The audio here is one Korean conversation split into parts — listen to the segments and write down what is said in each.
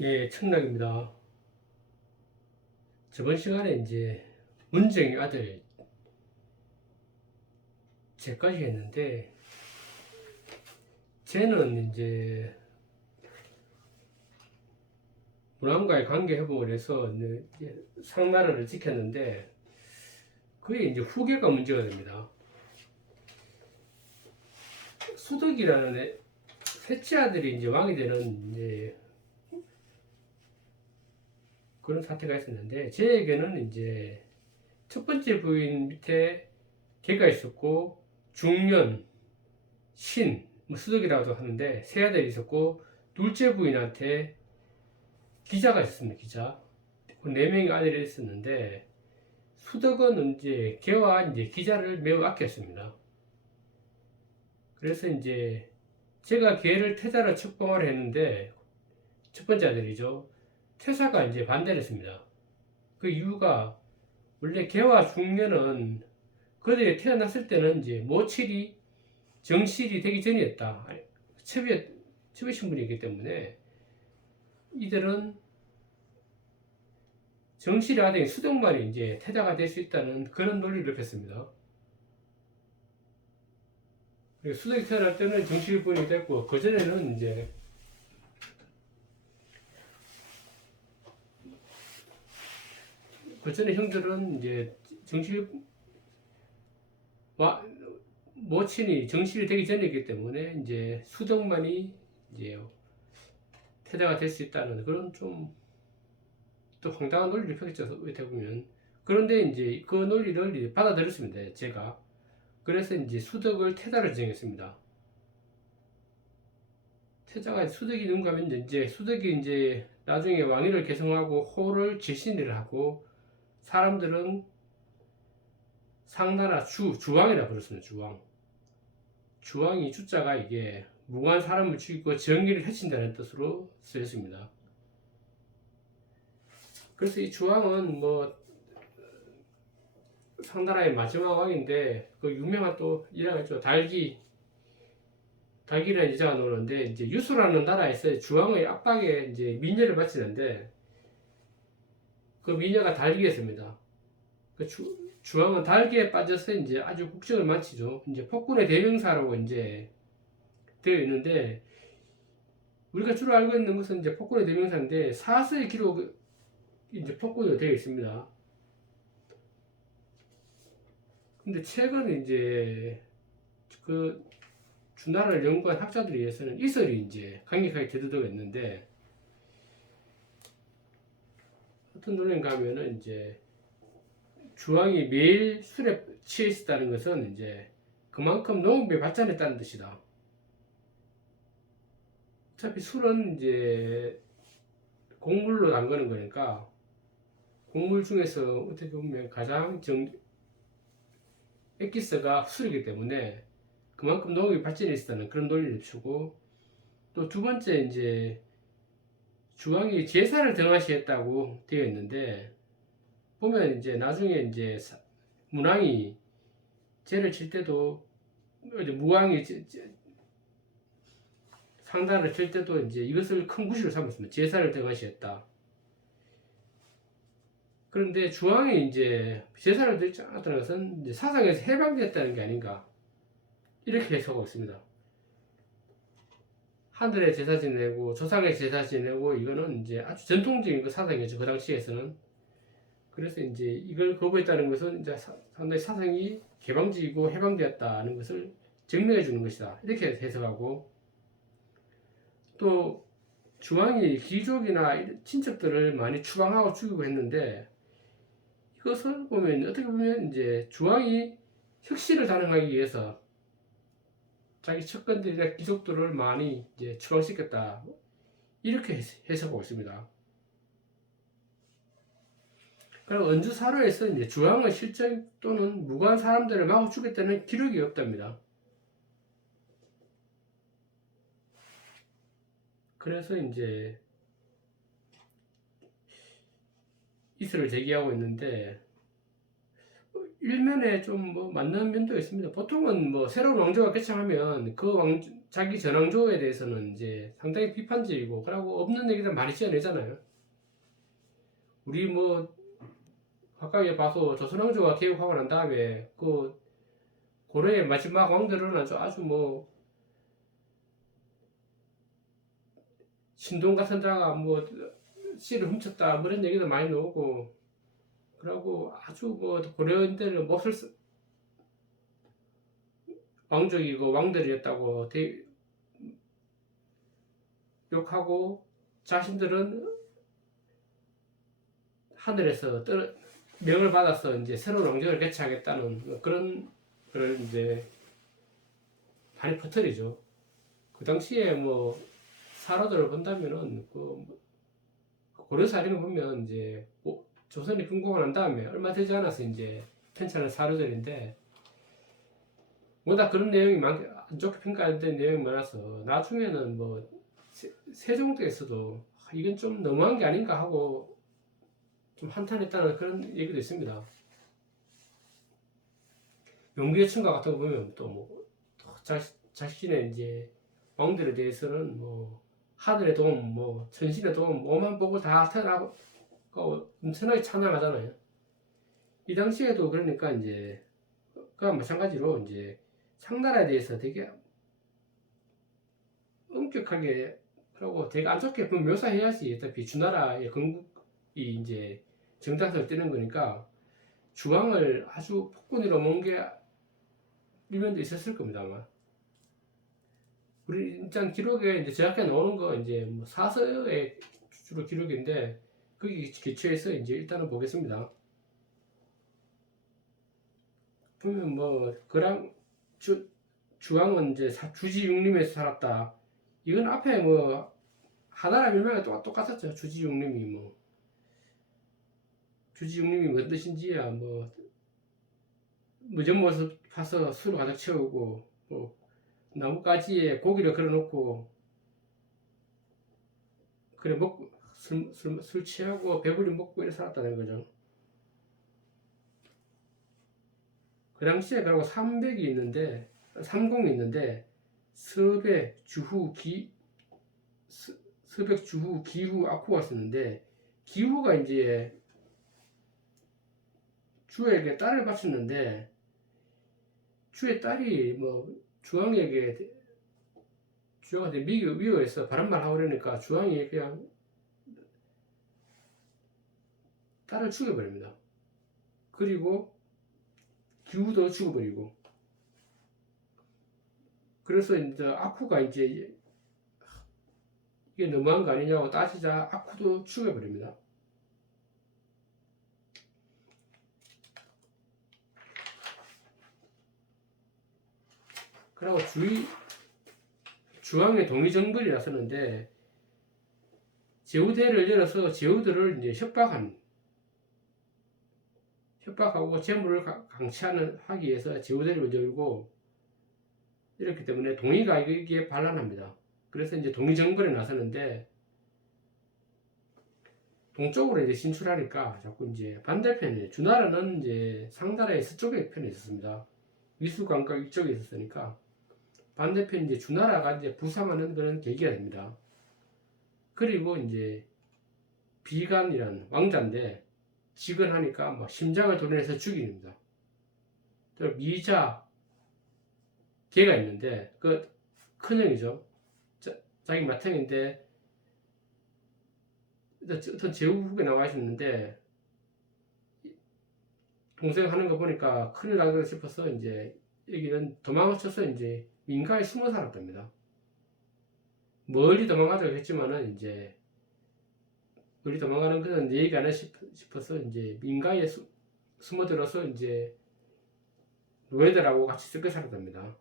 예, 청락입니다. 저번 시간에 이제 문정의 아들 제까지 했는데, 쟤는 이제 문왕과의 관계 회복을 해서 이제 상나라를 지켰는데, 그게 이제 후계가 문제가 됩니다. 수덕이라는 셋째 아들이 이제 왕이 되는 이제 그런 사태가 있었는데, 쟤에게는 이제 첫 번째 부인 밑에 걔가 있었고, 중년, 신, 뭐 수덕이라고도 하는데 세 아들이 있었고, 둘째 부인한테 기자가 있었습니다. 기자. 그 네 명의 아들이 있었는데, 수덕은 이제 걔와 이제 기자를 매우 아꼈습니다. 그래서 이제 제가 걔를 태자로 책봉을 했는데, 첫 번째 아들이죠. 태사가 이제 반대를 했습니다. 그 이유가, 원래 걔와 중년은 그들이 태어났을 때는 이제 모칠이 정실이 되기 전이었다. 첩의 신분이기 때문에 이들은 정실의 아들인 수덕만이 이제 태자가 될 수 있다는 그런 논리를 폈습니다. 수덕이 태어날 때는 정실분이 됐고, 그전에는 이제 그전에 형들은 이제 정실 모친이 정실이 되기 전이기 때문에 이제 수덕만이 이제 태자가 될 수 있다는 그런 좀 또 황당한 논리를 펴겠죠, 어떻게 보면. 그런데 이제 그 논리를 받아들였습니다, 제가. 그래서 이제 수덕을 태자로 지정했습니다. 태자가 수덕이 누군가 하면 이제 수덕이 이제 나중에 왕위를 계승하고 호를 질신을 하고, 사람들은 상나라 주왕이라 부르습니다. 주왕이 주자가 이게 무고한 사람을 죽이고 정의를 해친다는 뜻으로 쓰였습니다. 그래서 이 주왕은 뭐 상나라의 마지막 왕인데, 그 유명한 또 일화가 있죠. 달기라는 여자가 나오는데, 이제 유수라는 나라에서 주왕의 압박에 이제 민녀를 바치는데, 그 미녀가 달기였습니다. 그 주왕은 달기에 빠져서 이제 아주 국정을 마치죠. 이제 폭군의 대명사라고 이제 되어 있는데, 우리가 주로 알고 있는 것은 이제 폭군의 대명사인데, 사서의 기록 이제 폭군으로 되어 있습니다. 근데 최근 이제 그 주나라를 연구한 학자들에 의해서는 이설이 이제 강력하게 대두되고 있는데, 어떤 논리인가 하면은 이제 주왕이 매일 술에 취해 있었다는 것은 이제 그만큼 농업이 발전했다는 뜻이다. 어차피 술은 이제 곡물로 담그는 거니까, 곡물 중에서 어떻게 보면 가장 엑기스가 술이기 때문에 그만큼 농업이 발전해 있었다는 그런 논리를 주고, 또 두 번째 이제 주왕이 제사를 등한시했다고 되어 있는데, 보면 이제 나중에 이제 문왕이 제를 칠 때도, 이제 무왕이 상단을 칠 때도 이제 이것을 큰 구실로 삼았습니다. 제사를 등한시했다. 그런데 주왕이 이제 제사를 드리지 않았다는 것은 이제 사상에서 해방됐다는 게 아닌가, 이렇게 해석하고 있습니다. 하늘에 제사 지내고 조상에 제사 지내고, 이거는 이제 아주 전통적인 그 사상이었죠, 그 당시에서는. 그래서 이제 이걸 거부했다는 것은 이제 상당히 사상이 개방적이고 해방되었다는 것을 증명해 주는 것이다, 이렇게 해석하고, 또 주왕이 귀족이나 친척들을 많이 추방하고 죽이고 했는데, 이것을 보면 어떻게 보면 이제 주왕이 혁신을 단행하기 위해서 자기 측근들이나 귀족들을 많이 이제 추방시켰다, 이렇게 해석하고 있습니다. 그럼 언주 사로에서 이제 주왕의 실정 또는 무고한 사람들을 마구 죽였다는 기록이 없답니다. 그래서 이제 이슬을 제기하고 있는데, 일면에 좀 뭐 맞는 면도 있습니다. 보통은 뭐 새로운 왕조가 개창하면 그 자기 전왕조에 대해서는 이제 상당히 비판적이고, 그러고 없는 얘기들 많이 지어내잖아요. 우리 뭐 가까이 봐서 조선왕조가 개국하고 난 다음에 그 고려의 마지막 왕들은 아주 뭐 신동 같은 자가 뭐 씨를 훔쳤다 뭐 이런 얘기도 많이 나오고, 그러고 아주 뭐 고려인들은 몹쓸 왕족이고 왕들이었다고 욕하고, 자신들은 하늘에서 명을 받아서 이제 새로운 왕정을 개최하겠다는 그런 걸 이제 많이 퍼뜨리죠. 그 당시에 뭐 사로들을 본다면은 그 고려사 이런 거 보면 이제 조선이 건국을 한 다음에 얼마 되지 않아서 이제 편찬한 사료들인데, 워낙 그런 내용이 안 좋게 평가된 내용이 많아서 나중에는 뭐 세종대에서도 이건 좀 너무한 게 아닌가 하고 좀 한탄했다는 그런 얘기도 있습니다. 용비의 춘가 같은 거 보면 또 뭐 자신의 이제 왕들에 대해서는 뭐 하늘의 도움, 뭐 천신의 도움, 오만 복을 다 태어나고 엄청나게 찬양하잖아요. 이 당시에도 그러니까 이제 그와 마찬가지로 이제 상나라에 대해서 되게 엄격하게 그러고 되게 안 좋게 묘사해야지 어차피 주나라의 건국이 이제 정당성을 띠는 거니까 주왕을 아주 폭군으로 몬게 일면도 있었을 겁니다 아마. 우리 일단 기록에 이제 정확하게 나오는 거 이제 뭐 사서의 주로 기록인데 거기 기초해서 이제 일단은 보겠습니다. 보면 뭐 그랑 주왕은 이제 주지육림에서 살았다. 이건 앞에 뭐 하나라 멸망에 똑같았죠. 주지육림이 뭐 주지육림이 무슨 뜻인지야 뭐 무전모습 파서 술을 가득 채우고 뭐 나뭇가지에 고기를 걸어놓고 그래 먹고 술 취하고 배부리 먹고 이래 살았다는 거죠. 그 당시에 그리고 삼백이 있는데 삼공이 있는데 서백 주후 서백 주후 기후 악후가 있었는데, 기후가 이제 주에게 딸을 바쳤는데 주의 딸이 뭐 주왕한테 미워해서 바람말 하고 그러니까 주왕이 그냥 딸을 죽여버립니다. 그리고 기후도 죽어버리고, 그래서 이제 아쿠가 이제 이게 너무한 거 아니냐고 따지자 아쿠도 죽여버립니다. 그리고 주왕의 독립정벌이 나섰는데 제후대를 열어서 제후들을 이제 협박하고 재물을 하기 위해서 제후대를 열고 이렇기 때문에 동의가 이기에 반란합니다. 그래서 이제 독립정벌에 나서는데 동쪽으로 이제 진출하니까 자꾸 이제 반대편에 주나라는 이제 상나라의 서쪽에 편에 있었습니다. 위수관각 이쪽에 있었으니까 반대편 이제 주나라가 이제 부상하는 그런 계기가 됩니다. 그리고 이제 비간이란 왕자인데 직언하니까 막 심장을 도려내서 죽입니다. 또 미자 걔가 있는데 그 큰형이죠. 자기 맏형인데 어떤 제후국에 나와 있었는데 동생 하는 거 보니까 큰일 나겠다 싶어서 이제 여기는 도망을 쳐서 이제 민가에 숨어 살았답니다. 멀리 도망가자고 했지만은 이제 멀리 도망가는 것은 내 얘기 안 해 싶어서 이제 민가에 숨어들어서 이제 노예들하고 같이 섞여 살았답니다.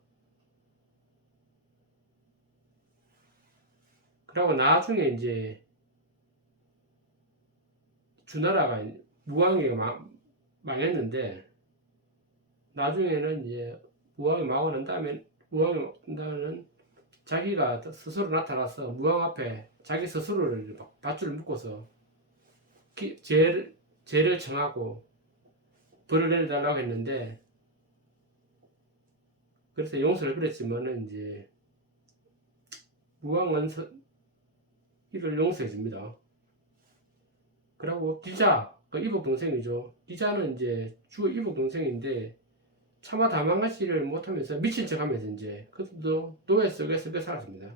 그리고 나중에 이제 주나라가 무왕이가 망했는데 나중에는 이제 무왕이 망하고 난 다음에는 자기가 스스로 나타나서 무왕 앞에 자기 스스로를 밧줄을 묶어서 죄를 청하고 벌을 내려달라고 했는데, 그래서 용서를 그랬지만은 이제 무왕은 이를 용서해 줍니다. 그리고 기자, 그 이복 동생이죠. 기자는 이제 주 이복 동생인데 차마 다망가지를 못하면서 미친 척하면서 이제 그것도 노예 속에서 살았습니다.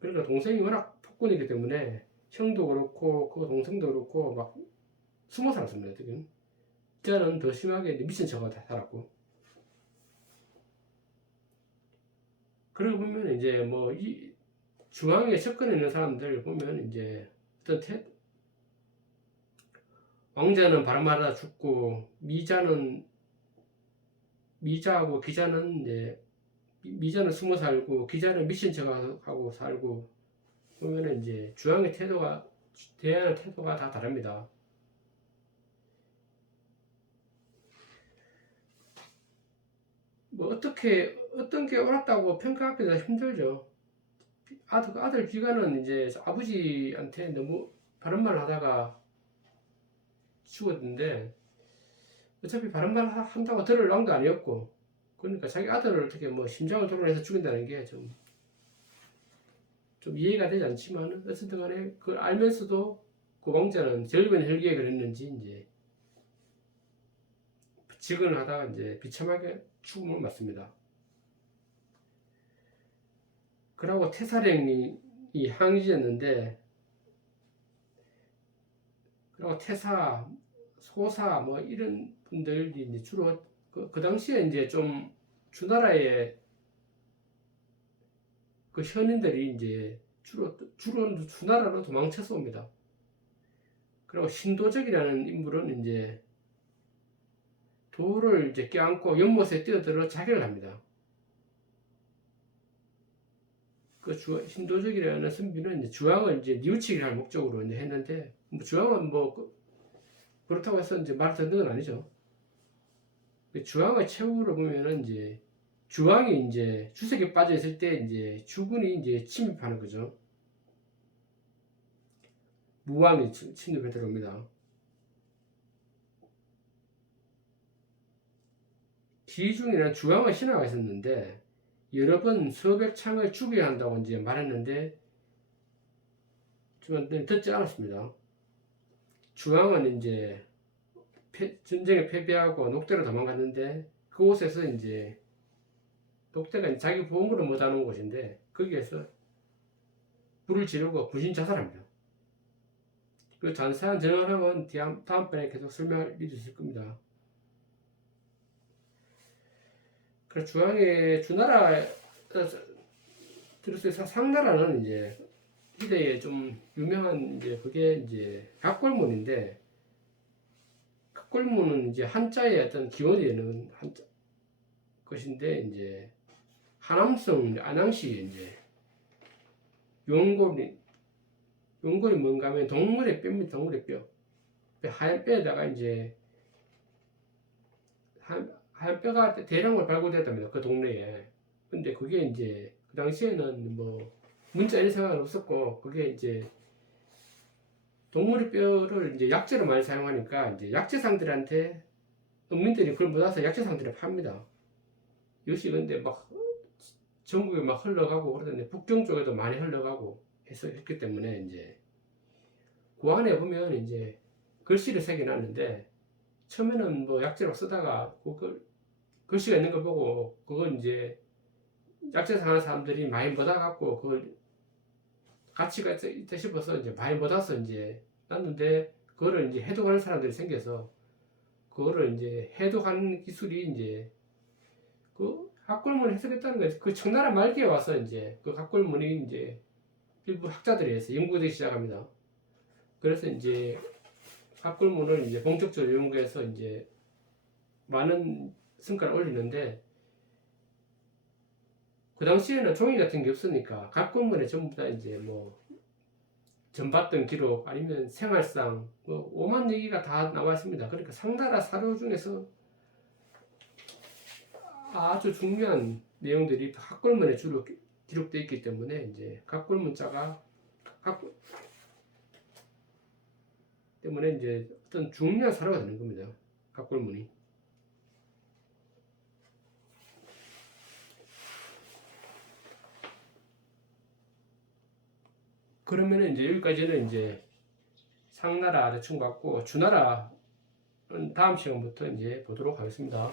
그러니까 동생이 워낙 폭군이기 때문에 형도 그렇고 그 동생도 그렇고 막 숨어 살았습니다. 지금 기자는 더 심하게 미친 척하고 다 살았고. 그러고 보면 이제 뭐 이 중앙에 접근해 있는 사람들 보면 이제 어떤 왕자는 바람맞아 죽고 미자하고 기자는 이제 미자는 숨어 살고 기자는 미친 척하고 살고 보면은 이제 중앙의 대하는 태도가 다 다릅니다. 뭐 어떤 게 옳았다고 평가하기도 힘들죠. 아들 기가는 이제 아버지한테 너무 바른 말 하다가 죽었는데 어차피 바른 말 한다고 들을 왕도 아니었고 그러니까 자기 아들을 어떻게 뭐 심장을 돌아내서 죽인다는 게 좀 이해가 되지 않지만 어쨌든 간에 그걸 알면서도 그 왕자는 젊은 혈기에 그랬는지 이제 직언을 하다가 이제 비참하게 죽음을 맞습니다. 그러고 태사령이 항의였는데 그리고 태사, 소사 뭐 이런 분들이 이제 주로 그 당시에 이제 좀 주나라의 그 현인들이 이제 주로 주나라로 도망쳐서 옵니다. 그리고 신도적이라는 인물은 이제 돌을 이제 껴안고 연못에 뛰어들어 자결을 합니다. 그 신도적이라는 선비는 이제 주왕을 이제 뉘우치기를 할 목적으로 이제 했는데 뭐 주왕은 뭐 그렇다고 해서 이제 말 듣는 건 아니죠. 주왕의 최후로 보면은 이제 주왕이 이제 주색에 빠져 있을 때 이제 주군이 이제 침입하는 거죠. 무왕이 침입해 들어옵니다. 기중이라는 주왕의 신화가 있었는데 여러 번 서백창을 죽여야 한다고 이제 말했는데 좀 듣지 않았습니다. 주왕은 이제 전쟁에 패배하고 녹대로 도망갔는데 그곳에서 이제 녹대가 자기 보험으로 못하는 곳인데 거기에서 불을 지르고 분신 자살합니다. 그 잔사한 전형은 다음번에 계속 설명할 일이 있을 겁니다. 그래서 주왕의 주나라 들었을 때 상나라는 이제 시대에 좀 유명한 이제 그게 이제 각골문인데 각골문은 이제 한자의 어떤 기원이 되는 한자 것인데 이제 하남성 안양시 이제 용골이 뭔가 하면 동물의 뼈입니다. 동물의 뼈. 하얀 뼈에다가 이제 하얀 뼈가 대량으로 발굴됐답니다. 그 동네에. 근데 그게 이제 그 당시에는 뭐 문자 이런 생각은 없었고 그게 이제 동물의 뼈를 이제 약재로 많이 사용하니까 이제 약재상들한테 농민들이 그걸 받아서 약재상들에 팝니다. 이것이 근데 막 전국에 막 흘러가고 그러던데 북경 쪽에도 많이 흘러가고 했기 때문에 이제 그 안에 보면 이제 글씨를 새겨놨는데 처음에는 뭐 약재로 쓰다가 그걸 글씨가 있는 걸 보고 그걸 이제 약재 사는 사람들이 많이 받아갖고 그걸 가치가 있다 싶어서 이제 많이 받아서 이제 놨는데 그거를 이제 해독하는 사람들이 생겨서 그거를 이제 해독하는 기술이 이제 그 각골문을 해석했다는 거예요. 그 청나라 말기에 와서 이제 그 각골문이 이제 일부 학자들이 해서 연구되기 시작합니다. 그래서 이제 각골문을 이제 본격적으로 연구해서 이제 많은 성과를 올리는데 그 당시에는 종이 같은 게 없으니까 각골문에 전부 다 이제 뭐 전봤던 기록 아니면 생활상 뭐 오만 얘기가 다 나와 있습니다. 그러니까 상나라 사료 중에서 아주 중요한 내용들이 각골문에 주로 기록되어 있기 때문에 이제 각골문자가 때문에 이제 어떤 중요한 사료가 되는 겁니다. 각골문이. 그러면은 이제 여기까지는 이제 상나라 아래층 받고 주나라는 다음 시간부터 이제 보도록 하겠습니다.